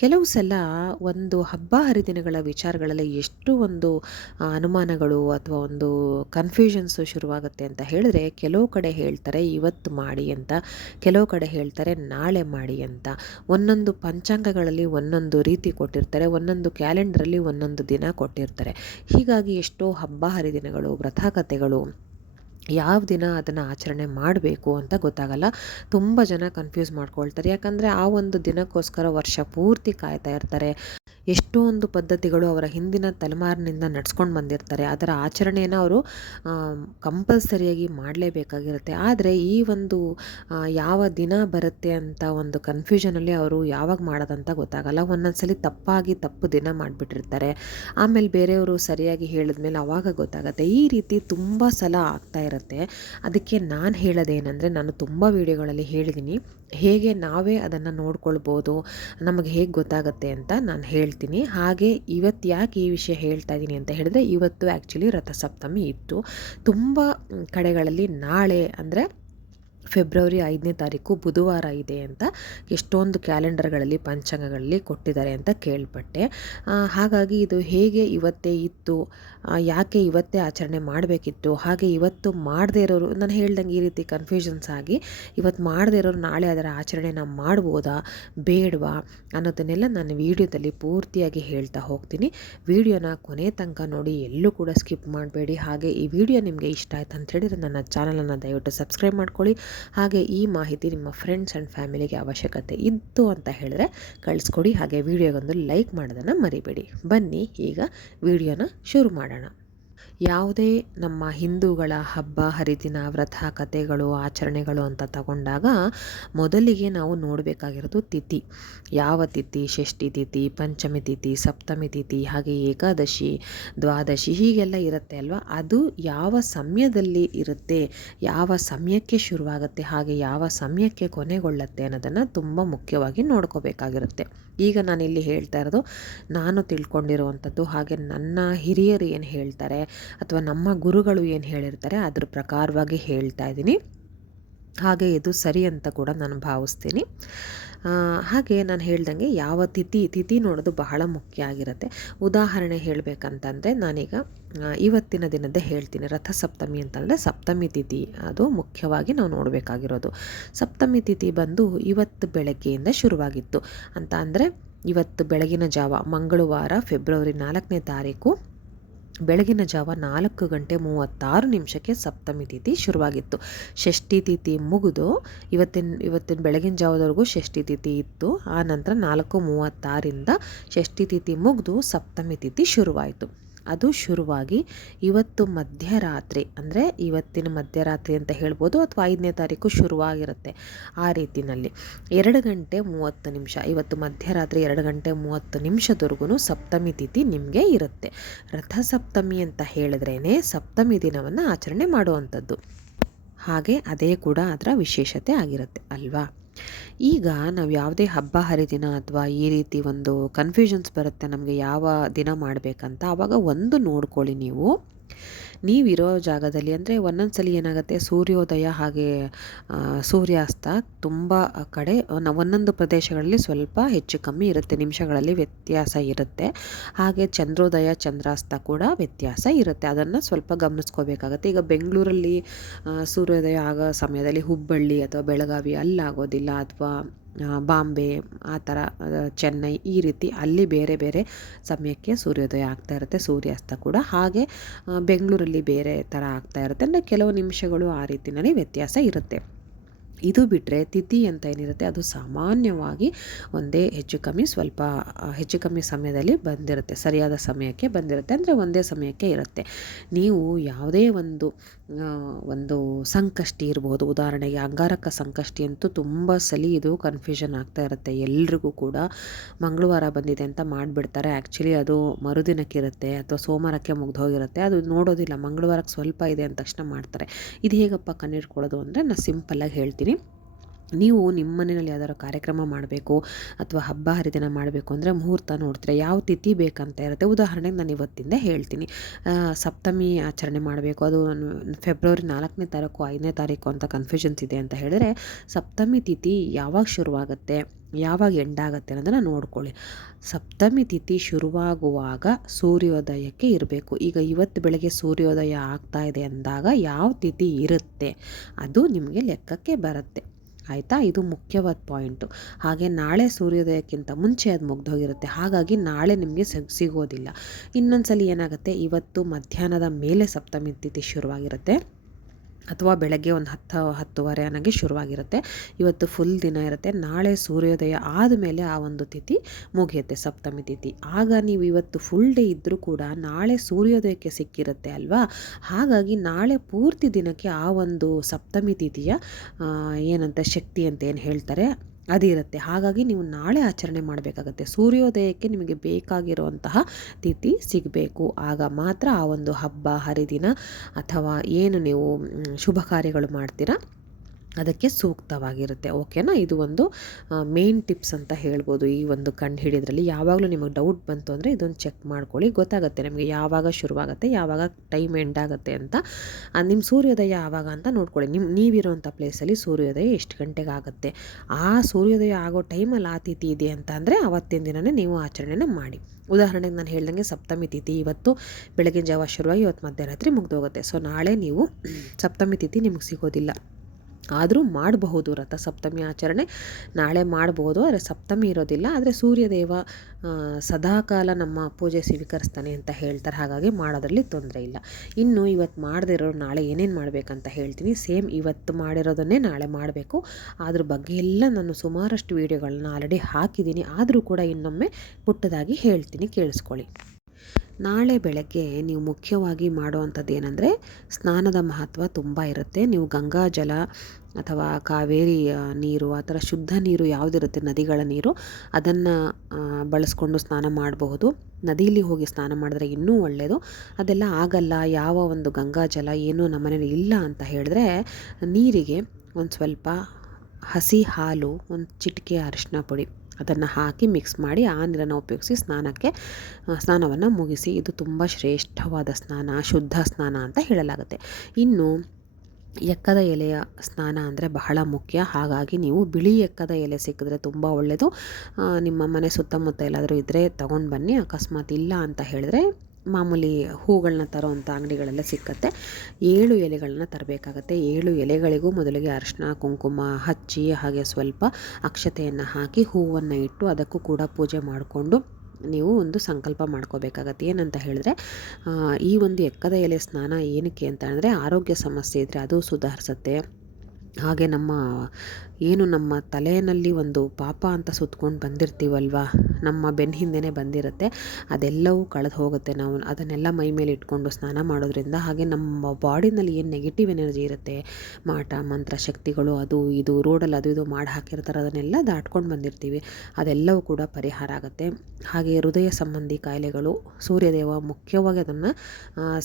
ಕೆಲವು ಸಲ ಒಂದು ಹಬ್ಬ ಹರಿದಿನಗಳ ವಿಚಾರಗಳಲ್ಲಿ ಎಷ್ಟು ಒಂದು ಅನುಮಾನಗಳು ಅಥವಾ ಒಂದು ಕನ್ಫ್ಯೂಷನ್ಸು ಶುರುವಾಗುತ್ತೆ ಅಂತ ಹೇಳಿದ್ರೆ, ಕೆಲವು ಕಡೆ ಹೇಳ್ತಾರೆ ಇವತ್ತು ಮಾಡಿ ಅಂತ, ಕೆಲವು ಕಡೆ ಹೇಳ್ತಾರೆ ನಾಳೆ ಮಾಡಿ ಅಂತ. ಒಂದೊಂದು ಪಂಚಾಂಗಗಳಲ್ಲಿ ಒಂದೊಂದು ರೀತಿ ಕೊಟ್ಟಿರ್ತಾರೆ, ಒಂದೊಂದು ಕ್ಯಾಲೆಂಡರಲ್ಲಿ ಒಂದೊಂದು ದಿನ ಕೊಟ್ಟಿರ್ತಾರೆ. ಹೀಗಾಗಿ ಎಷ್ಟೋ ಹಬ್ಬ ಹರಿದಿನಗಳು, ವ್ರತಕಥೆಗಳು ಯಾವ ದಿನ ಅದನ್ನು ಆಚರಣೆ ಮಾಡಬೇಕು ಅಂತ ಗೊತ್ತಾಗಲ್ಲ. ತುಂಬ ಜನ ಕನ್ಫ್ಯೂಸ್ ಮಾಡ್ಕೊಳ್ತಾರೆ. ಯಾಕಂದರೆ ಆ ಒಂದು ದಿನಕ್ಕೋಸ್ಕರ ವರ್ಷ ಪೂರ್ತಿ ಕಾಯ್ತಾ ಇರ್ತಾರೆ. ಎಷ್ಟೊಂದು ಪದ್ಧತಿಗಳು ಅವರ ಹಿಂದಿನ ತಲೆಮಾರಿನಿಂದ ನಡ್ಸ್ಕೊಂಡು ಬಂದಿರ್ತಾರೆ. ಅದರ ಆಚರಣೆಯನ್ನು ಅವರು ಕಂಪಲ್ಸರಿಯಾಗಿ ಮಾಡಲೇಬೇಕಾಗಿರುತ್ತೆ. ಆದರೆ ಈ ಒಂದು ಯಾವ ದಿನ ಬರುತ್ತೆ ಅಂತ ಒಂದು ಕನ್ಫ್ಯೂಷನಲ್ಲಿ ಅವರು ಯಾವಾಗ ಮಾಡೋದಂತ ಗೊತ್ತಾಗಲ್ಲ. ಒಂದೊಂದ್ಸಲಿ ತಪ್ಪು ದಿನ ಮಾಡಿಬಿಟ್ಟಿರ್ತಾರೆ. ಆಮೇಲೆ ಬೇರೆಯವರು ಸರಿಯಾಗಿ ಹೇಳಿದ್ಮೇಲೆ ಆವಾಗ ಗೊತ್ತಾಗುತ್ತೆ. ಈ ರೀತಿ ತುಂಬ ಸಲ ಆಗ್ತಾ ಇರುತ್ತೆ. ಅದಕ್ಕೆ ನಾನು ಹೇಳೋದೇನೆಂದರೆ, ನಾನು ತುಂಬ ವಿಡಿಯೋಗಳಲ್ಲಿ ಹೇಳಿದ್ದೀನಿ, ಹೇಗೆ ನಾವೇ ಅದನ್ನು ನೋಡ್ಕೊಳ್ಬೋದು, ನಮಗೆ ಹೇಗೆ ಗೊತ್ತಾಗುತ್ತೆ ಅಂತ ನಾನು ಹೇಳ್ತೀನಿ. ಹಾಗೆ ಇವತ್ತು ಯಾಕೆ ಈ ವಿಷಯ ಹೇಳ್ತಾ ಇದ್ದೀನಿ ಅಂತ ಹೇಳಿದ್ರೆ, ಇವತ್ತು ಆ್ಯಕ್ಚುಲಿ ರಥಸಪ್ತಮಿ ಇತ್ತು. ತುಂಬ ಕಡೆಗಳಲ್ಲಿ ನಾಳೆ ಅಂದರೆ ಫೆಬ್ರವರಿ 5ನೇ ತಾರೀಕು ಬುಧವಾರ ಇದೆ ಅಂತ ಎಷ್ಟೊಂದು ಕ್ಯಾಲೆಂಡರ್ಗಳಲ್ಲಿ, ಪಂಚಾಂಗಗಳಲ್ಲಿ ಕೊಟ್ಟಿದ್ದಾರೆ ಅಂತ ಕೇಳ್ಪಟ್ಟೆ. ಹಾಗಾಗಿ ಇದು ಹೇಗೆ ಇವತ್ತೇ ಇತ್ತು, ಯಾಕೆ ಇವತ್ತೇ ಆಚರಣೆ ಮಾಡಬೇಕಿತ್ತು, ಹಾಗೆ ಇವತ್ತು ಮಾಡದೇ ಇರೋರು, ನಾನು ಹೇಳ್ದಂಗೆ ಈ ರೀತಿ ಕನ್ಫ್ಯೂಷನ್ಸ್ ಆಗಿ ಇವತ್ತು ಮಾಡದೇ ಇರೋರು ನಾಳೆ ಅದರ ಆಚರಣೆನ ಮಾಡ್ಬೋದಾ ಬೇಡವಾ ಅನ್ನೋದನ್ನೆಲ್ಲ ನಾನು ವಿಡಿಯೋದಲ್ಲಿ ಪೂರ್ತಿಯಾಗಿ ಹೇಳ್ತಾ ಹೋಗ್ತೀನಿ. ವಿಡಿಯೋನ ಕೊನೆ ತನಕ ನೋಡಿ, ಎಲ್ಲೂ ಕೂಡ ಸ್ಕಿಪ್ ಮಾಡಬೇಡಿ. ಹಾಗೆ ಈ ವಿಡಿಯೋ ನಿಮಗೆ ಇಷ್ಟ ಆಯ್ತು ಅಂತ ಹೇಳಿದರೆ ನನ್ನ ಚಾನಲನ್ನು ದಯವಿಟ್ಟು ಸಬ್ಸ್ಕ್ರೈಬ್ ಮಾಡ್ಕೊಳ್ಳಿ. ಹಾಗೆ ಈ ಮಾಹಿತಿ ನಿಮ್ಮ ಫ್ರೆಂಡ್ಸ್ ಆ್ಯಂಡ್ ಫ್ಯಾಮಿಲಿಗೆ ಅವಶ್ಯಕತೆ ಇತ್ತು ಅಂತ ಹೇಳಿದ್ರೆ ಕಳಿಸ್ಕೊಡಿ. ಹಾಗೆ ವಿಡಿಯೋಗೊಂದು ಲೈಕ್ ಮಾಡೋದನ್ನು ಮರಿಬೇಡಿ. ಬನ್ನಿ ಈಗ ವಿಡಿಯೋನ ಶುರು ಮಾಡೋಣ. ಯಾವುದೇ ನಮ್ಮ ಹಿಂದೂಗಳ ಹಬ್ಬ ಹರಿದಿನ, ವ್ರತ ಕಥೆಗಳು, ಆಚರಣೆಗಳು ಅಂತ ತಗೊಂಡಾಗ ಮೊದಲಿಗೆ ನಾವು ನೋಡಬೇಕಾಗಿರೋದು ತಿಥಿ. ಯಾವ ತಿಥಿ? ಷಷ್ಠಿ ತಿಥಿ, ಪಂಚಮಿ ತಿಥಿ, ಸಪ್ತಮಿ ತಿಥಿ, ಹಾಗೆ ಏಕಾದಶಿ, ದ್ವಾದಶಿ ಹೀಗೆಲ್ಲ ಇರುತ್ತೆ ಅಲ್ವಾ. ಅದು ಯಾವ ಸಮಯದಲ್ಲಿ ಇರುತ್ತೆ, ಯಾವ ಸಮಯಕ್ಕೆ ಶುರುವಾಗುತ್ತೆ, ಹಾಗೆ ಯಾವ ಸಮಯಕ್ಕೆ ಕೊನೆಗೊಳ್ಳುತ್ತೆ ಅನ್ನೋದನ್ನು ತುಂಬ ಮುಖ್ಯವಾಗಿ ನೋಡ್ಕೋಬೇಕಾಗಿರುತ್ತೆ. ಈಗ ನಾನಿಲ್ಲಿ ಹೇಳ್ತಾ ಇರೋದು ನಾನು ತಿಳ್ಕೊಂಡಿರುವಂಥದ್ದು, ಹಾಗೆ ನನ್ನ ಹಿರಿಯರು ಏನು ಹೇಳ್ತಾರೆ ಅಥವಾ ನಮ್ಮ ಗುರುಗಳು ಏನು ಹೇಳಿರ್ತಾರೆ ಅದ್ರ ಪ್ರಕಾರವಾಗಿ ಹೇಳ್ತಾ ಇದ್ದೀನಿ. ಹಾಗೆ ಇದು ಸರಿ ಅಂತ ಕೂಡ ನಾನು ಭಾವಿಸ್ತೀನಿ. ಹಾಗೆ ನಾನು ಹೇಳ್ದಂಗೆ ಯಾವ ತಿಥಿ ನೋಡೋದು ಬಹಳ ಮುಖ್ಯ ಆಗಿರುತ್ತೆ. ಉದಾಹರಣೆ ಹೇಳಬೇಕಂತಂದರೆ ನಾನೀಗ ಇವತ್ತಿನ ದಿನದ್ದೇ ಹೇಳ್ತೀನಿ. ರಥಸಪ್ತಮಿ ಅಂತಂದರೆ ಸಪ್ತಮಿ ತಿಥಿ ಅದು ಮುಖ್ಯವಾಗಿ ನಾವು ನೋಡಬೇಕಾಗಿರೋದು. ಸಪ್ತಮಿ ತಿಥಿ ಬಂದು ಇವತ್ತು ಬೆಳಗ್ಗೆಯಿಂದ ಶುರುವಾಗಿತ್ತು ಅಂತ ಅಂದರೆ, ಇವತ್ತು ಬೆಳಗಿನ ಜಾವ ಮಂಗಳವಾರ ಫೆಬ್ರವರಿ 4ನೇ ತಾರೀಕು ಬೆಳಗಿನ ಜಾವ 4:36 ಸಪ್ತಮಿ ತಿಥಿ ಶುರುವಾಗಿತ್ತು. ಷಷ್ಠಿ ತಿಥಿ ಮುಗಿದು ಇವತ್ತಿನ ಬೆಳಗಿನ ಜಾವದವರೆಗೂ ಷಷ್ಠಿ ತಿಥಿ ಇತ್ತು. ಆ ನಂತರ 4:36ರಿಂದ ಷಷ್ಠಿ ತಿಥಿ ಮುಗಿದು ಸಪ್ತಮಿ ತಿಥಿ ಶುರುವಾಯಿತು. ಅದು ಶುರುವಾಗಿ ಇವತ್ತು ಮಧ್ಯರಾತ್ರಿ, ಅಂದರೆ ಇವತ್ತಿನ ಮಧ್ಯರಾತ್ರಿ ಅಂತ ಹೇಳ್ಬೋದು, ಅಥವಾ 5ನೇ ತಾರೀಕು ಶುರುವಾಗಿರುತ್ತೆ. ಆ ರೀತಿಯಲ್ಲಿ 2:30 ಇವತ್ತು ಮಧ್ಯರಾತ್ರಿ 2:30 ಸಪ್ತಮಿ ತಿಥಿ ನಿಮಗೆ ಇರುತ್ತೆ. ರಥಸಪ್ತಮಿ ಅಂತ ಹೇಳಿದ್ರೇ ಸಪ್ತಮಿ ದಿನವನ್ನು ಆಚರಣೆ ಮಾಡುವಂಥದ್ದು. ಹಾಗೆ ಅದೇ ಕೂಡ ಅದರ ವಿಶೇಷತೆ ಆಗಿರುತ್ತೆ ಅಲ್ವಾ. ಈಗ ನಾವು ಯಾವುದೇ ಹಬ್ಬ ಹರಿದಿನ ಅಥವಾ ಈ ರೀತಿ ಒಂದು ಕನ್ಫ್ಯೂಷನ್ಸ್ ಬರುತ್ತೆ ನಮಗೆ ಯಾವ ದಿನ ಮಾಡಬೇಕಂತ, ಆವಾಗ ಒಂದು ನೋಡ್ಕೊಳ್ಳಿ, ನೀವಿರೋ ಜಾಗದಲ್ಲಿ, ಅಂದರೆ ಒಂದೊಂದ್ಸಲಿ ಏನಾಗುತ್ತೆ, ಸೂರ್ಯೋದಯ ಹಾಗೆ ಸೂರ್ಯಾಸ್ತ ತುಂಬ ಕಡೆ ಒಂದೊಂದು ಪ್ರದೇಶಗಳಲ್ಲಿ ಸ್ವಲ್ಪ ಹೆಚ್ಚು ಕಮ್ಮಿ ಇರುತ್ತೆ, ನಿಮಿಷಗಳಲ್ಲಿ ವ್ಯತ್ಯಾಸ ಇರುತ್ತೆ. ಹಾಗೆ ಚಂದ್ರೋದಯ ಚಂದ್ರಾಸ್ತ ಕೂಡ ವ್ಯತ್ಯಾಸ ಇರುತ್ತೆ. ಅದನ್ನು ಸ್ವಲ್ಪ ಗಮನಿಸ್ಕೋಬೇಕಾಗತ್ತೆ. ಈಗ ಬೆಂಗಳೂರಲ್ಲಿ ಸೂರ್ಯೋದಯ ಆಗೋ ಸಮಯದಲ್ಲಿ ಹುಬ್ಬಳ್ಳಿ ಅಥವಾ ಬೆಳಗಾವಿ ಅಲ್ಲಾಗೋದಿಲ್ಲ, ಅಥವಾ ಬಾಂಬೆ ಆ ಥರ, ಚೆನ್ನೈ ಈ ರೀತಿ ಅಲ್ಲಿ ಬೇರೆ ಬೇರೆ ಸಮಯಕ್ಕೆ ಸೂರ್ಯೋದಯ ಆಗ್ತಾ ಇರುತ್ತೆ, ಸೂರ್ಯಾಸ್ತ ಕೂಡ ಹಾಗೆ ಬೆಂಗಳೂರಲ್ಲಿ ಬೇರೆ ಥರ ಆಗ್ತಾ ಇರುತ್ತೆ. ಅಂದರೆ ಕೆಲವು ನಿಮಿಷಗಳು ಆ ರೀತಿಯಲ್ಲಿ ವ್ಯತ್ಯಾಸ ಇರುತ್ತೆ. ಇದು ಬಿಟ್ಟರೆ ತಿಥಿ ಅಂತ ಏನಿರುತ್ತೆ ಅದು ಸಾಮಾನ್ಯವಾಗಿ ಒಂದೇ ಸ್ವಲ್ಪ ಹೆಚ್ಚು ಕಮ್ಮಿ ಸಮಯದಲ್ಲಿ ಬಂದಿರುತ್ತೆ, ಸರಿಯಾದ ಸಮಯಕ್ಕೆ ಬಂದಿರುತ್ತೆ, ಅಂದರೆ ಒಂದೇ ಸಮಯಕ್ಕೆ ಇರುತ್ತೆ. ನೀವು ಯಾವುದೇ ಒಂದು ಸಂಕಷ್ಟಿ ಇರ್ಬೋದು, ಉದಾಹರಣೆಗೆ ಅಂಗಾರಕ ಸಂಕಷ್ಟಿ ಅಂತೂ ತುಂಬ ಸಲ ಇದು ಕನ್ಫ್ಯೂಷನ್ ಆಗ್ತಾ ಇರುತ್ತೆ ಎಲ್ರಿಗೂ ಕೂಡ. ಮಂಗಳವಾರ ಬಂದಿದೆ ಅಂತ ಮಾಡಿಬಿಡ್ತಾರೆ, ಆ್ಯಕ್ಚುಲಿ ಅದು ಮರುದಿನಕ್ಕೆ ಇರುತ್ತೆ ಅಥವಾ ಸೋಮವಾರಕ್ಕೆ ಮುಗ್ದೋಗಿರುತ್ತೆ, ಅದು ನೋಡೋದಿಲ್ಲ. ಮಂಗಳವಾರಕ್ಕೆ ಸ್ವಲ್ಪ ಇದೆ ಅಂದ ತಕ್ಷಣ ಮಾಡ್ತಾರೆ. ಇದು ಹೇಗಪ್ಪ ಕಂಡಿಡ್ಕೊಳ್ಳೋದು ಅಂದರೆ ನಾನು ಸಿಂಪಲ್ಲಾಗಿ ಹೇಳ್ತೀನಿ. ನೀವು ನಿಮ್ಮ ಮನೆಯಲ್ಲಿ ಯಾವ್ದಾದ್ರು ಕಾರ್ಯಕ್ರಮ ಮಾಡಬೇಕು ಅಥವಾ ಹಬ್ಬ ಹರಿದಿನ ಮಾಡಬೇಕು ಅಂದರೆ ಮುಹೂರ್ತ ನೋಡ್ತೀರಾ, ಯಾವ ತಿಥಿ ಬೇಕಂತ ಇರುತ್ತೆ. ಉದಾಹರಣೆಗೆ ನಾನು ಇವತ್ತಿಂದ ಹೇಳ್ತೀನಿ. ಸಪ್ತಮಿ ಆಚರಣೆ ಮಾಡಬೇಕು, ಅದು ಫೆಬ್ರವರಿ 4ನೇ ತಾರೀಕು 5ನೇ ತಾರೀಕು ಅಂತ ಕನ್ಫ್ಯೂಷನ್ಸ್ ಇದೆ ಅಂತ ಹೇಳಿದ್ರೆ, ಸಪ್ತಮಿ ತಿಥಿ ಯಾವಾಗ ಶುರುವಾಗುತ್ತೆ, ಯಾವಾಗ ಎಂಡಾಗುತ್ತೆ ಅನ್ನೋದನ್ನು ನೋಡ್ಕೊಳ್ಳಿ. ಸಪ್ತಮಿ ತಿಥಿ ಶುರುವಾಗುವಾಗ ಸೂರ್ಯೋದಯಕ್ಕೆ ಇರಬೇಕು. ಈಗ ಇವತ್ತು ಬೆಳಗ್ಗೆ ಸೂರ್ಯೋದಯ ಆಗ್ತಾ ಇದೆ ಅಂದಾಗ ಯಾವ ತಿಥಿ ಇರುತ್ತೆ ಅದು ನಿಮಗೆ ಲೆಕ್ಕಕ್ಕೆ ಬರುತ್ತೆ. ಆಯಿತಾ, ಇದು ಮುಖ್ಯವಾದ ಪಾಯಿಂಟು. ಹಾಗೆ ನಾಳೆ ಸೂರ್ಯೋದಯಕ್ಕಿಂತ ಮುಂಚೆ ಅದು ಮುಗ್ದೋಗಿರುತ್ತೆ, ಹಾಗಾಗಿ ನಾಳೆ ನಿಮಗೆ ಸಿಗೋದಿಲ್ಲ. ಇನ್ನೊಂದು ಸಲ ಏನಾಗುತ್ತೆ, ಇವತ್ತು ಮಧ್ಯಾಹ್ನದ ಮೇಲೆ ಸಪ್ತಮಿ ತಿಥಿ ಶುರುವಾಗಿರುತ್ತೆ, ಅಥವಾ ಬೆಳಗ್ಗೆ ಒಂದು 10-10:30 ಅನ್ನೋಂಗೆ ಶುರುವಾಗಿರುತ್ತೆ. ಇವತ್ತು ಫುಲ್ ದಿನ ಇರುತ್ತೆ. ನಾಳೆ ಸೂರ್ಯೋದಯ ಆದಮೇಲೆ ಆ ಒಂದು ತಿಥಿ ಮುಗಿಯುತ್ತೆ, ಸಪ್ತಮಿ ತಿಥಿ. ಆಗ ನೀವು ಇವತ್ತು ಫುಲ್ ಡೇ ಇದ್ದರೂ ಕೂಡ ನಾಳೆ ಸೂರ್ಯೋದಯಕ್ಕೆ ಸಿಕ್ಕಿರುತ್ತೆ ಅಲ್ವಾ. ಹಾಗಾಗಿ ನಾಳೆ ಪೂರ್ತಿ ದಿನಕ್ಕೆ ಆ ಒಂದು ಸಪ್ತಮಿ ತಿಥಿಯ ಏನಂತ ಶಕ್ತಿ ಅಂತ ಏನು ಹೇಳ್ತಾರೆ ಅದಿರುತ್ತೆ. ಹಾಗಾಗಿ ನೀವು ನಾಳೆ ಆಚರಣೆ ಮಾಡಬೇಕಾಗತ್ತೆ. ಸೂರ್ಯೋದಯಕ್ಕೆ ನಿಮಗೆ ಬೇಕಾಗಿರುವಂತಹ ತಿಥಿ ಸಿಗಬೇಕು. ಆಗ ಮಾತ್ರ ಆ ಒಂದು ಹಬ್ಬ ಹರಿದಿನ ಅಥವಾ ಏನು ನೀವು ಶುಭ ಕಾರ್ಯಗಳು ಮಾಡ್ತೀರಾ ಅದಕ್ಕೆ ಸೂಕ್ತವಾಗಿರುತ್ತೆ. ಓಕೆನಾ, ಇದು ಒಂದು ಮೇನ್ ಟಿಪ್ಸ್ ಅಂತ ಹೇಳ್ಬೋದು. ಈ ಒಂದು ಕಂಡು ಹಿಡಿಯೋದ್ರಲ್ಲಿ ಯಾವಾಗಲೂ ನಿಮಗೆ ಡೌಟ್ ಬಂತು ಅಂದರೆ ಇದೊಂದು ಚೆಕ್ ಮಾಡ್ಕೊಳ್ಳಿ, ಗೊತ್ತಾಗುತ್ತೆ ನಿಮಗೆ ಯಾವಾಗ ಶುರುವಾಗುತ್ತೆ, ಯಾವಾಗ ಟೈಮ್ ಎಂಡ್ ಆಗುತ್ತೆ ಅಂತ. ನಿಮ್ಮ ಸೂರ್ಯೋದಯ ಯಾವಾಗ ಅಂತ ನೋಡ್ಕೊಳ್ಳಿ. ನೀವಿರೋಂಥ ಪ್ಲೇಸಲ್ಲಿ ಸೂರ್ಯೋದಯ ಎಷ್ಟು ಗಂಟೆಗೆ ಆಗುತ್ತೆ, ಆ ಸೂರ್ಯೋದಯ ಆಗೋ ಟೈಮಲ್ಲಿ ಆ ತಿಥಿ ಇದೆ ಅಂತ ಅಂದರೆ ಆವತ್ತಿನ ದಿನವೇ ನೀವು ಆಚರಣೆನ ಮಾಡಿ. ಉದಾಹರಣೆಗೆ ನಾನು ಹೇಳ್ದಂಗೆ ಸಪ್ತಮಿ ತಿಥಿ ಇವತ್ತು ಬೆಳಗಿನ ಜಾವ ಶುರುವಾಗಿ ಇವತ್ತು ಮಧ್ಯರಾತ್ರಿ ಮುಗಿದೋಗುತ್ತೆ. ಸೊ ನಾಳೆ ನೀವು ಸಪ್ತಮಿ ತಿಥಿ ನಿಮಗೆ ಸಿಗೋದಿಲ್ಲ, ಆದರೂ ಮಾಡಬಹುದು. ರಥಸಪ್ತಮಿ ಆಚರಣೆ ನಾಳೆ ಮಾಡಬಹುದು, ಆದರೆ ಸಪ್ತಮಿ ಇರೋದಿಲ್ಲ. ಆದರೆ ಸೂರ್ಯದೇವ ಸದಾಕಾಲ ನಮ್ಮ ಪೂಜೆ ಸ್ವೀಕರಿಸ್ತಾನೆ ಅಂತ ಹೇಳ್ತಾರೆ, ಹಾಗಾಗಿ ಮಾಡೋದ್ರಲ್ಲಿ ತೊಂದರೆ ಇಲ್ಲ. ಇನ್ನು ಇವತ್ತು ಮಾಡದೇ ಇರೋರು ನಾಳೆ ಏನೇನು ಮಾಡಬೇಕಂತ ಹೇಳ್ತೀನಿ. ಸೇಮ್ ಇವತ್ತು ಮಾಡಿರೋದನ್ನೇ ನಾಳೆ ಮಾಡಬೇಕು. ಅದ್ರ ಬಗ್ಗೆ ಎಲ್ಲ ನಾನು ಸುಮಾರಷ್ಟು ವೀಡಿಯೋಗಳನ್ನ ಆಲ್ರೆಡಿ ಹಾಕಿದ್ದೀನಿ, ಆದರೂ ಕೂಡ ಇನ್ನೊಮ್ಮೆ ಪುಟ್ಟದಾಗಿ ಹೇಳ್ತೀನಿ, ಕೇಳಿಸ್ಕೊಳ್ಳಿ. ನಾಳೆ ಬೆಳಗ್ಗೆ ನೀವು ಮುಖ್ಯವಾಗಿ ಮಾಡುವಂಥದ್ದು ಏನಂದರೆ, ಸ್ನಾನದ ಮಹತ್ವ ತುಂಬ ಇರುತ್ತೆ. ನೀವು ಗಂಗಾ ಜಲ ಅಥವಾ ಕಾವೇರಿ ನೀರು, ಆ ಥರ ಶುದ್ಧ ನೀರು ಯಾವುದಿರುತ್ತೆ, ನದಿಗಳ ನೀರು, ಅದನ್ನು ಬಳಸ್ಕೊಂಡು ಸ್ನಾನ ಮಾಡಬಹುದು. ನದಿಯಲ್ಲಿ ಹೋಗಿ ಸ್ನಾನ ಮಾಡಿದ್ರೆ ಇನ್ನೂ ಒಳ್ಳೆಯದು. ಅದೆಲ್ಲ ಆಗಲ್ಲ, ಯಾವ ಒಂದು ಗಂಗಾ ಜಲ ಏನೂ ನಮ್ಮನೇಲಿ ಇಲ್ಲ ಅಂತ ಹೇಳಿದ್ರೆ, ನೀರಿಗೆ ಒಂದು ಸ್ವಲ್ಪ ಹಸಿ ಹಾಲು, ಒಂದು ಚಿಟಿಕೆ ಅರಿಶಿನ ಪುಡಿ ಅದನ್ನು ಹಾಕಿ ಮಿಕ್ಸ್ ಮಾಡಿ ಆ ನೀರನ್ನು ಉಪಯೋಗಿಸಿ ಸ್ನಾನವನ್ನು ಮುಗಿಸಿ. ಇದು ತುಂಬ ಶ್ರೇಷ್ಠವಾದ ಸ್ನಾನ, ಶುದ್ಧ ಸ್ನಾನ ಅಂತ ಹೇಳಲಾಗುತ್ತೆ. ಇನ್ನು ಎಕ್ಕದ ಎಲೆಯ ಸ್ನಾನ ಅಂದರೆ ಬಹಳ ಮುಖ್ಯ. ಹಾಗಾಗಿ ನೀವು ಬಿಳಿ ಎಕ್ಕದ ಎಲೆ ಸಿಕ್ಕಿದ್ರೆ ತುಂಬ ಒಳ್ಳೆಯದು. ನಿಮ್ಮ ಮನೆ ಸುತ್ತಮುತ್ತ ಎಲ್ಲಾದರೂ ಇದ್ದರೆ ತಗೊಂಡು ಬನ್ನಿ. ಅಕಸ್ಮಾತ್ ಇಲ್ಲ ಅಂತ ಹೇಳಿದ್ರೆ ಮಾಮೂಲಿ ಹೂಗಳನ್ನ ತರೋವಂಥ ಅಂಗಡಿಗಳೆಲ್ಲ ಸಿಕ್ಕತ್ತೆ. 7 ಎಲೆಗಳನ್ನ ತರಬೇಕಾಗತ್ತೆ. 7 ಎಲೆಗಳಿಗೂ ಮೊದಲಿಗೆ ಅರಿಶಿನ ಕುಂಕುಮ ಹಚ್ಚಿ, ಹಾಗೆ ಸ್ವಲ್ಪ ಅಕ್ಷತೆಯನ್ನು ಹಾಕಿ ಹೂವನ್ನು ಇಟ್ಟು ಅದಕ್ಕೂ ಕೂಡ ಪೂಜೆ ಮಾಡಿಕೊಂಡು ನೀವು ಒಂದು ಸಂಕಲ್ಪ ಮಾಡ್ಕೋಬೇಕಾಗತ್ತೆ. ಏನಂತ ಹೇಳಿದ್ರೆ, ಈ ಒಂದು ಎಕ್ಕದ ಎಲೆ ಸ್ನಾನ ಏನಕ್ಕೆ ಅಂತ ಹೇಳಿದ್ರೆ, ಆರೋಗ್ಯ ಸಮಸ್ಯೆ ಇದ್ದರೆ ಅದು ಸುಧಾರಿಸುತ್ತೆ. ಹಾಗೆ ನಮ್ಮ ತಲೆಯಲ್ಲಿ ಒಂದು ಪಾಪ ಅಂತ ಸುತ್ಕೊಂಡು ಬಂದಿರ್ತೀವಲ್ವ, ನಮ್ಮ ಬೆನ್ನ ಹಿಂದೆನೇ ಬಂದಿರುತ್ತೆ, ಅದೆಲ್ಲವೂ ಕಳೆದು ಹೋಗುತ್ತೆ. ನಾವು ಅದನ್ನೆಲ್ಲ ಮೈ ಮೇಲೆ ಇಟ್ಕೊಂಡು ಸ್ನಾನ ಮಾಡೋದ್ರಿಂದ. ಹಾಗೆ ನಮ್ಮ ಬಾಡಿನಲ್ಲಿ ಏನು ನೆಗೆಟಿವ್ ಎನರ್ಜಿ ಇರುತ್ತೆ, ಮಾಟ ಮಂತ್ರ ಶಕ್ತಿಗಳು, ಅದು ಇದು ರೋಡಲ್ಲಿ ಅದು ಇದು ಮಾಡಿ ಹಾಕಿರ್ತಾರೆ, ಅದನ್ನೆಲ್ಲ ದಾಟ್ಕೊಂಡು ಬಂದಿರ್ತೀವಿ, ಅದೆಲ್ಲವೂ ಕೂಡ ಪರಿಹಾರ ಆಗುತ್ತೆ. ಹಾಗೆ ಹೃದಯ ಸಂಬಂಧಿ ಕಾಯಿಲೆಗಳು, ಸೂರ್ಯದೇವ ಮುಖ್ಯವಾಗಿ ಅದನ್ನು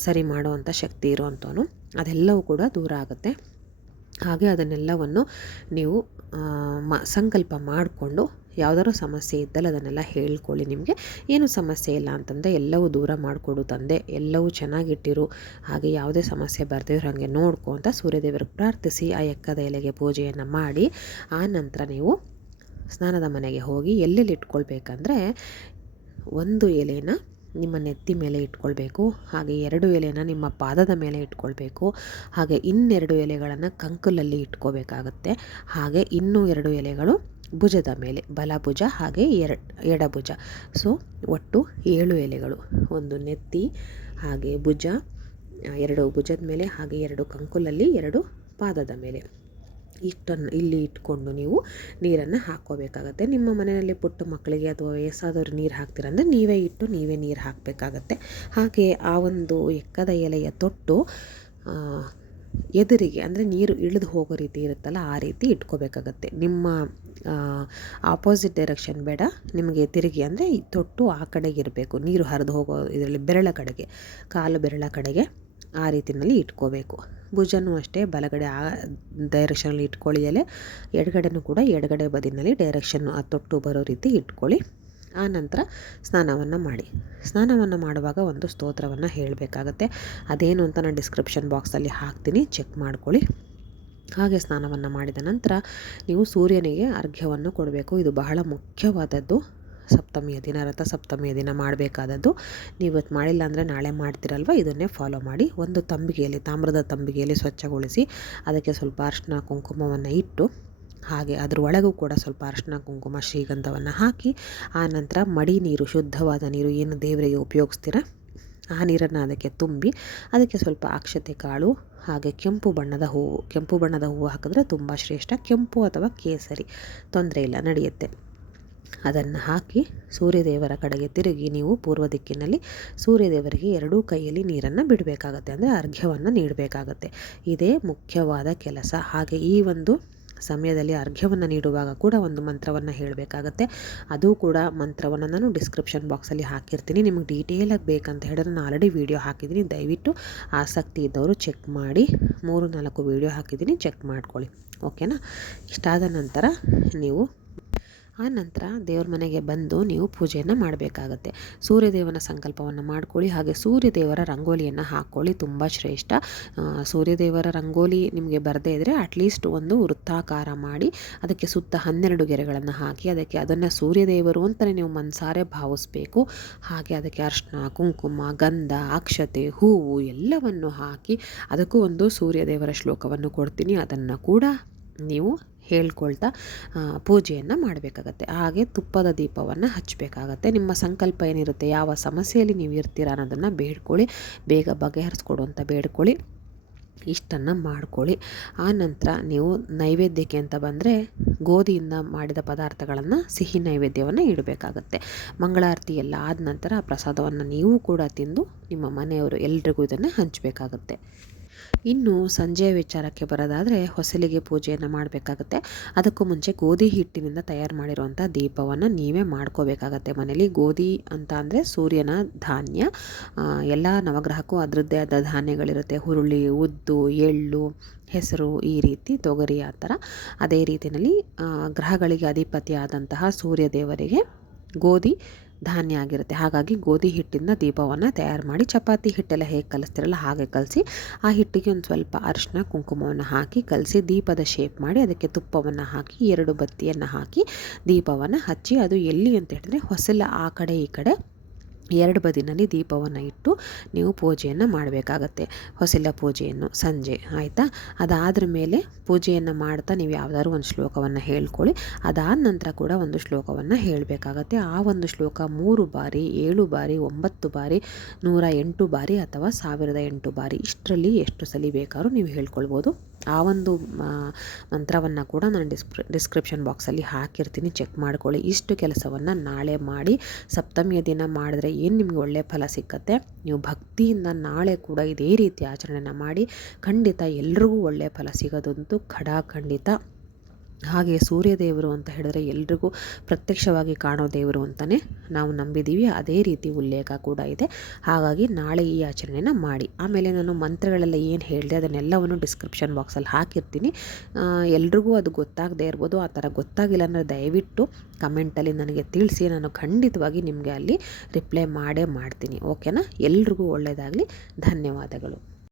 ಸರಿ ಮಾಡುವಂಥ ಶಕ್ತಿ ಇರುವಂಥವನು, ಅದೆಲ್ಲವೂ ಕೂಡ ದೂರ ಆಗುತ್ತೆ. ಹಾಗೆ ಅದನ್ನೆಲ್ಲವನ್ನು ನೀವು ಸಂಕಲ್ಪ ಮಾಡಿಕೊಂಡು ಯಾವುದಾದ್ರು ಸಮಸ್ಯೆ ಇದ್ದಲ್ಲಿ ಅದನ್ನೆಲ್ಲ ಹೇಳ್ಕೊಳ್ಳಿ. ನಿಮಗೆ ಏನು ಸಮಸ್ಯೆ ಇಲ್ಲ ಅಂತಂದರೆ ಎಲ್ಲವೂ ದೂರ ಮಾಡಿಕೊಡು ತಂದೆ, ಎಲ್ಲವೂ ಚೆನ್ನಾಗಿಟ್ಟಿರು, ಹಾಗೆ ಯಾವುದೇ ಸಮಸ್ಯೆ ಬರ್ದಿರೋ ಹಾಗೆ ನೋಡ್ಕೊ ಅಂತ ಸೂರ್ಯದೇವರಿಗೆ ಪ್ರಾರ್ಥಿಸಿ ಆ ಎಕ್ಕದ ಎಲೆಗೆ ಪೂಜೆಯನ್ನು ಮಾಡಿ, ಆ ನಂತರ ನೀವು ಸ್ನಾನದ ಮನೆಗೆ ಹೋಗಿ ಎಲ್ಲೆಲ್ಲಿ ಇಟ್ಕೊಳ್ಬೇಕಂದ್ರೆ, 1 ಎಲೆನ ನಿಮ್ಮ ನೆತ್ತಿ ಮೇಲೆ ಇಟ್ಕೊಳ್ಬೇಕು, ಹಾಗೆ 2 ಎಲೆನ ನಿಮ್ಮ ಪಾದದ ಮೇಲೆ ಇಟ್ಕೊಳ್ಬೇಕು, ಹಾಗೆ ಇನ್ನೆರಡು ಎಲೆಗಳನ್ನು ಕಂಕಲಲ್ಲಿ ಇಟ್ಕೋಬೇಕಾಗತ್ತೆ, ಹಾಗೆ ಇನ್ನೂ 2 ಎಲೆಗಳು ಭುಜದ ಮೇಲೆ, ಬಲಭುಜ ಹಾಗೆ ಎಡಭುಜ. ಸೊ ಒಟ್ಟು 7 ಎಲೆಗಳು, ಒಂದು ನೆತ್ತಿ ಹಾಗೆ ಭುಜ, 2 ಭುಜದ ಮೇಲೆ, ಹಾಗೆ 2 ಕಂಕುಲಲ್ಲಿ, 2 ಪಾದದ ಮೇಲೆ. ಇಷ್ಟನ್ನು ಇಲ್ಲಿ ಇಟ್ಕೊಂಡು ನೀವು ನೀರನ್ನು ಹಾಕ್ಕೋಬೇಕಾಗತ್ತೆ. ನಿಮ್ಮ ಮನೆಯಲ್ಲಿ ಪುಟ್ಟ ಮಕ್ಕಳಿಗೆ ಅಥವಾ ವಯಸ್ಸಾದವರು ನೀರು ಹಾಕ್ತೀರಂದರೆ ನೀವೇ ನೀರು ಹಾಕಬೇಕಾಗತ್ತೆ. ಹಾಗೆ ಆ ಒಂದು ಎಕ್ಕದ ಎಲೆಯ ತೊಟ್ಟು ಎದುರಿಗೆ, ಅಂದರೆ ನೀರು ಇಳಿದು ಹೋಗೋ ರೀತಿ ಇರುತ್ತಲ್ಲ, ಆ ರೀತಿ ಇಟ್ಕೋಬೇಕಾಗತ್ತೆ. ನಿಮ್ಮ ಆಪೋಸಿಟ್ ಡೈರೆಕ್ಷನ್ ಬೇಡ, ನಿಮಗೆ ತಿರುಗಿ, ಅಂದರೆ ಈ ತೊಟ್ಟು ಆ ಕಡೆಗೆ ಇರಬೇಕು, ನೀರು ಹರಿದು ಹೋಗೋ ಇದರಲ್ಲಿ ಬೆರಳ ಕಡೆಗೆ, ಕಾಲು ಬೆರಳ ಕಡೆಗೆ ಆ ರೀತಿಯಲ್ಲಿ ಇಟ್ಕೋಬೇಕು. ಭುಜನೂ ಅಷ್ಟೇ ಬಲಗಡೆ ಆ ಡೈರೆಕ್ಷನಲ್ಲಿ ಇಟ್ಕೊಳ್ಳಿ ಎಲೆ, ಎಡಗಡೆನೂ ಕೂಡ ಎಡಗಡೆ ಬದಿನಲ್ಲಿ ಡೈರೆಕ್ಷನ್ನು ಆ ತೊಟ್ಟು ಬರೋ ರೀತಿ ಇಟ್ಕೊಳ್ಳಿ. ಆ ನಂತರ ಸ್ನಾನವನ್ನು ಮಾಡಿ. ಸ್ನಾನವನ್ನು ಮಾಡುವಾಗ ಒಂದು ಸ್ತೋತ್ರವನ್ನು ಹೇಳಬೇಕಾಗತ್ತೆ. ಅದೇನು ಅಂತ ನಾನು ಡಿಸ್ಕ್ರಿಪ್ಷನ್ ಬಾಕ್ಸಲ್ಲಿ ಹಾಕ್ತೀನಿ, ಚೆಕ್ ಮಾಡ್ಕೊಳ್ಳಿ. ಹಾಗೆ ಸ್ನಾನವನ್ನು ಮಾಡಿದ ನಂತರ ನೀವು ಸೂರ್ಯನಿಗೆ ಅರ್ಘ್ಯವನ್ನು ಕೊಡಬೇಕು. ಇದು ಬಹಳ ಮುಖ್ಯವಾದದ್ದು. ಸಪ್ತಮಿಯ ದಿನ, ರಥಸಪ್ತಮಿಯ ದಿನ ಮಾಡಬೇಕಾದದ್ದು. ನೀವು ಇವತ್ತು ಮಾಡಿಲ್ಲ ಅಂದರೆ ನಾಳೆ ಮಾಡ್ತಿರಲ್ವ, ಇದನ್ನೇ ಫಾಲೋ ಮಾಡಿ. ಒಂದು ತಂಬಿಗೆಯಲ್ಲಿ, ತಾಮ್ರದ ತಂಬಿಗೆಯಲ್ಲಿ ಸ್ವಚ್ಛಗೊಳಿಸಿ ಅದಕ್ಕೆ ಸ್ವಲ್ಪ ಅರಿಶಿನ ಕುಂಕುಮವನ್ನು ಇಟ್ಟು, ಹಾಗೆ ಅದ್ರ ಒಳಗೂ ಕೂಡ ಸ್ವಲ್ಪ ಅರಿಶಿನ ಕುಂಕುಮ ಶ್ರೀಗಂಧವನ್ನು ಹಾಕಿ, ಆ ನಂತರ ಮಡಿ ನೀರು, ಶುದ್ಧವಾದ ನೀರು ಏನು ದೇವರಿಗೆ ಉಪಯೋಗಿಸ್ತೀರ ಆ ನೀರನ್ನು ಅದಕ್ಕೆ ತುಂಬಿ, ಅದಕ್ಕೆ ಸ್ವಲ್ಪ ಅಕ್ಷತೆ ಕಾಳು ಹಾಗೆ ಕೆಂಪು ಬಣ್ಣದ ಹೂವು ಹಾಕಿದ್ರೆ ತುಂಬ ಶ್ರೇಷ್ಠ. ಕೆಂಪು ಅಥವಾ ಕೇಸರಿ ತೊಂದರೆ ಇಲ್ಲ, ನಡೆಯುತ್ತೆ. ಅದನ್ನು ಹಾಕಿ ಸೂರ್ಯದೇವರ ಕಡೆಗೆ ತಿರುಗಿ ನೀವು ಪೂರ್ವ ದಿಕ್ಕಿನಲ್ಲಿ ಸೂರ್ಯದೇವರಿಗೆ ಎರಡೂ ಕೈಯಲ್ಲಿ ನೀರನ್ನು ಬಿಡಬೇಕಾಗತ್ತೆ, ಅಂದರೆ ಅರ್ಘ್ಯವನ್ನು ನೀಡಬೇಕಾಗತ್ತೆ. ಇದೇ ಮುಖ್ಯವಾದ ಕೆಲಸ. ಹಾಗೆ ಈ ಒಂದು ಸಮಯದಲ್ಲಿ ಅರ್ಘ್ಯವನ್ನು ನೀಡುವಾಗ ಕೂಡ ಒಂದು ಮಂತ್ರವನ್ನು ಹೇಳಬೇಕಾಗತ್ತೆ. ಅದು ಕೂಡ ಮಂತ್ರವನ್ನು ನಾನು ಡಿಸ್ಕ್ರಿಪ್ಷನ್ ಬಾಕ್ಸಲ್ಲಿ ಹಾಕಿರ್ತೀನಿ. ನಿಮಗೆ ಡೀಟೇಲಾಗಿ ಬೇಕಂತ ಹೇಳಿದ್ರೆ ನಾನು ಆಲ್ರೆಡಿ ವೀಡಿಯೋ ಹಾಕಿದ್ದೀನಿ. ದಯವಿಟ್ಟು ಆಸಕ್ತಿ ಇದ್ದವರು ಚೆಕ್ ಮಾಡಿ. 3-4 ವೀಡಿಯೋ ಹಾಕಿದ್ದೀನಿ, ಚೆಕ್ ಮಾಡ್ಕೊಳ್ಳಿ. ಓಕೆನಾ? ಇಷ್ಟಾದ ನಂತರ ನೀವು ಆ ನಂತರ ದೇವ್ರ ಮನೆಗೆ ಬಂದು ನೀವು ಪೂಜೆಯನ್ನು ಮಾಡಬೇಕಾಗತ್ತೆ. ಸೂರ್ಯದೇವನ ಸಂಕಲ್ಪವನ್ನು ಮಾಡ್ಕೊಳ್ಳಿ. ಹಾಗೆ ಸೂರ್ಯದೇವರ ರಂಗೋಲಿಯನ್ನು ಹಾಕ್ಕೊಳ್ಳಿ, ತುಂಬ ಶ್ರೇಷ್ಠ. ಸೂರ್ಯದೇವರ ರಂಗೋಲಿ ನಿಮಗೆ ಬರದೇ ಇದ್ದರೆ ಅಟ್ಲೀಸ್ಟ್ ಒಂದು ವೃತ್ತಾಕಾರ ಮಾಡಿ ಅದಕ್ಕೆ ಸುತ್ತ 12 ಗೆರೆಗಳನ್ನು ಹಾಕಿ ಅದನ್ನು ಸೂರ್ಯದೇವರು ಅಂತಲೇ ನೀವು ಮನಸಾರೆ ಭಾವಿಸ್ಬೇಕು. ಹಾಗೆ ಅದಕ್ಕೆ ಅರಿಶಿನ ಕುಂಕುಮ ಗಂಧ ಅಕ್ಷತೆ ಹೂವು ಎಲ್ಲವನ್ನು ಹಾಕಿ ಅದಕ್ಕೂ ಒಂದು ಸೂರ್ಯದೇವರ ಶ್ಲೋಕವನ್ನು ಕೊಡ್ತೀನಿ. ಅದನ್ನು ಕೂಡ ನೀವು ಹೇಳ್ಕೊಳ್ತಾ ಪೂಜೆಯನ್ನು ಮಾಡಬೇಕಾಗತ್ತೆ. ಹಾಗೆ ತುಪ್ಪದ ದೀಪವನ್ನು ಹಚ್ಚಬೇಕಾಗತ್ತೆ. ನಿಮ್ಮ ಸಂಕಲ್ಪ ಏನಿರುತ್ತೆ, ಯಾವ ಸಮಸ್ಯೆಯಲ್ಲಿ ನೀವು ಇರ್ತೀರ ಅನ್ನೋದನ್ನು ಬೇಡ್ಕೊಳ್ಳಿ, ಬೇಗ ಬಗೆಹರಿಸ್ಕೊಡು ಬೇಡ್ಕೊಳ್ಳಿ. ಇಷ್ಟನ್ನು ಮಾಡ್ಕೊಳ್ಳಿ. ಆ ನಂತರ ನೀವು ನೈವೇದ್ಯಕ್ಕೆ ಅಂತ ಬಂದರೆ ಗೋಧಿಯಿಂದ ಮಾಡಿದ ಪದಾರ್ಥಗಳನ್ನು, ಸಿಹಿ ನೈವೇದ್ಯವನ್ನು ಇಡಬೇಕಾಗತ್ತೆ. ಮಂಗಳಾರತಿ ಎಲ್ಲ ಆದ ನಂತರ ಆ ಪ್ರಸಾದವನ್ನು ನೀವು ಕೂಡ ತಿಂದು ನಿಮ್ಮ ಮನೆಯವರು ಎಲ್ರಿಗೂ ಇದನ್ನು ಹಂಚಬೇಕಾಗತ್ತೆ. ಇನ್ನು ಸಂಜೆಯ ವಿಚಾರಕ್ಕೆ ಬರೋದಾದರೆ ಹೊಸಲಿಗೆ ಪೂಜೆಯನ್ನು ಮಾಡಬೇಕಾಗತ್ತೆ. ಅದಕ್ಕೂ ಮುಂಚೆ ಗೋಧಿ ಹಿಟ್ಟಿನಿಂದ ತಯಾರು ಮಾಡಿರುವಂಥ ದೀಪವನ್ನು ನೀವೇ ಮಾಡ್ಕೋಬೇಕಾಗತ್ತೆ ಮನೇಲಿ. ಗೋಧಿ ಅಂತ ಅಂದರೆ ಸೂರ್ಯನ ಧಾನ್ಯ. ಎಲ್ಲ ನವಗ್ರಹಕ್ಕೂ ಅದರದ್ದೇ ಆದ ಧಾನ್ಯಗಳಿರುತ್ತೆ. ಹುರುಳಿ, ಉದ್ದು, ಎಳ್ಳು, ಹೆಸರು, ಈ ರೀತಿ ತೊಗರಿ, ಆ ಥರ. ಅದೇ ರೀತಿಯಲ್ಲಿ ಗ್ರಹಗಳಿಗೆ ಅಧಿಪತಿ ಆದಂತಹ ಸೂರ್ಯದೇವರಿಗೆ ಗೋಧಿ ಧಾನ್ಯ ಆಗಿರುತ್ತೆ. ಹಾಗಾಗಿ ಗೋಧಿ ಹಿಟ್ಟಿಂದ ದೀಪವನ್ನು ತಯಾರು ಮಾಡಿ, ಚಪಾತಿ ಹಿಟ್ಟೆಲ್ಲ ಹೇಗೆ ಕಲಿಸ್ತಿರಲ್ಲ ಹಾಗೆ ಕಲಸಿ, ಆ ಹಿಟ್ಟಿಗೆ ಒಂದು ಸ್ವಲ್ಪ ಅರಿಶಿನ ಕುಂಕುಮವನ್ನು ಹಾಕಿ ಕಲಸಿ ದೀಪದ ಶೇಪ್ ಮಾಡಿ ಅದಕ್ಕೆ ತುಪ್ಪವನ್ನು ಹಾಕಿ 2 ಬತ್ತಿಯನ್ನು ಹಾಕಿ ದೀಪವನ್ನು ಹಚ್ಚಿ, ಅದು ಎಲ್ಲಿ ಅಂತ ಹೇಳಿದ್ರೆ ಹೊಸಲ ಆ ಕಡೆ ಈ ಕಡೆ 2 ಬದಿನಲ್ಲಿ ದೀಪವನ್ನು ಇಟ್ಟು ನೀವು ಪೂಜೆಯನ್ನು ಮಾಡಬೇಕಾಗತ್ತೆ. ಹೊಸಲ ಪೂಜೆಯನ್ನು ಸಂಜೆ, ಆಯಿತಾ? ಅದಾದ್ರ ಮೇಲೆ ಪೂಜೆಯನ್ನು ಮಾಡ್ತಾ ನೀವು ಯಾವುದಾದ್ರು ಒಂದು ಶ್ಲೋಕವನ್ನು ಹೇಳ್ಕೊಳ್ಳಿ. ಅದಾದ ನಂತರ ಕೂಡ ಒಂದು ಶ್ಲೋಕವನ್ನು ಹೇಳಬೇಕಾಗತ್ತೆ. ಆ ಒಂದು ಶ್ಲೋಕ 3 ಬಾರಿ, 7 ಬಾರಿ, 9 ಬಾರಿ, 108 ಬಾರಿ ಅಥವಾ 1008 ಬಾರಿ, ಇಷ್ಟರಲ್ಲಿ ಎಷ್ಟು ಸಲ ಬೇಕಾದ್ರೂ ನೀವು ಹೇಳ್ಕೊಳ್ಬೋದು. ಆ ಒಂದು ಮಂತ್ರವನ್ನು ಕೂಡ ನಾನು ಡಿಸ್ಕ್ರಿಪ್ಷನ್ ಬಾಕ್ಸಲ್ಲಿ ಹಾಕಿರ್ತೀನಿ, ಚೆಕ್ ಮಾಡ್ಕೊಳ್ಳಿ. ಇಷ್ಟು ಕೆಲಸವನ್ನು ನಾಳೆ ಮಾಡಿ ಸಪ್ತಮಿಯ ದಿನ ಮಾಡಿದ್ರೆ ಏನು ನಿಮಗೆ ಒಳ್ಳೆಯ ಫಲ ಸಿಕ್ಕತ್ತೆ. ನೀವು ಭಕ್ತಿಯಿಂದ ನಾಳೆ ಕೂಡ ಇದೇ ರೀತಿ ಆಚರಣೆನ ಮಾಡಿ, ಖಂಡಿತ ಎಲ್ರಿಗೂ ಒಳ್ಳೆಯ ಫಲ ಸಿಗೋದಂತೂ ಖಂಡಿತ. ಹಾಗೆ ಸೂರ್ಯದೇವರು ಅಂತ ಹೇಳಿದ್ರೆ ಎಲ್ರಿಗೂ ಪ್ರತ್ಯಕ್ಷವಾಗಿ ಕಾಣೋ ದೇವರು ಅಂತಲೇ ನಾವು ನಂಬಿದ್ದೀವಿ. ಅದೇ ರೀತಿ ಉಲ್ಲೇಖ ಕೂಡ ಇದೆ. ಹಾಗಾಗಿ ನಾಳೆ ಈ ಆಚರಣೆನ ಮಾಡಿ. ಆಮೇಲೆ ನಾನು ಮಂತ್ರಗಳೆಲ್ಲ ಏನು ಹೇಳಿದೆ ಅದನ್ನೆಲ್ಲವನ್ನು ಡಿಸ್ಕ್ರಿಪ್ಷನ್ ಬಾಕ್ಸಲ್ಲಿ ಹಾಕಿರ್ತೀನಿ. ಎಲ್ರಿಗೂ ಅದು ಗೊತ್ತಾಗದೇ ಇರ್ಬೋದು. ಆ ಥರ ಗೊತ್ತಾಗಿಲ್ಲ ಅಂದರೆ ದಯವಿಟ್ಟು ಕಮೆಂಟಲ್ಲಿ ನನಗೆ ತಿಳಿಸಿ, ನಾನು ಖಂಡಿತವಾಗಿ ನಿಮಗೆ ಅಲ್ಲಿ ರಿಪ್ಲೈ ಮಾಡೇ ಮಾಡ್ತೀನಿ. ಓಕೆನಾ? ಎಲ್ರಿಗೂ ಒಳ್ಳೆಯದಾಗಲಿ. ಧನ್ಯವಾದಗಳು.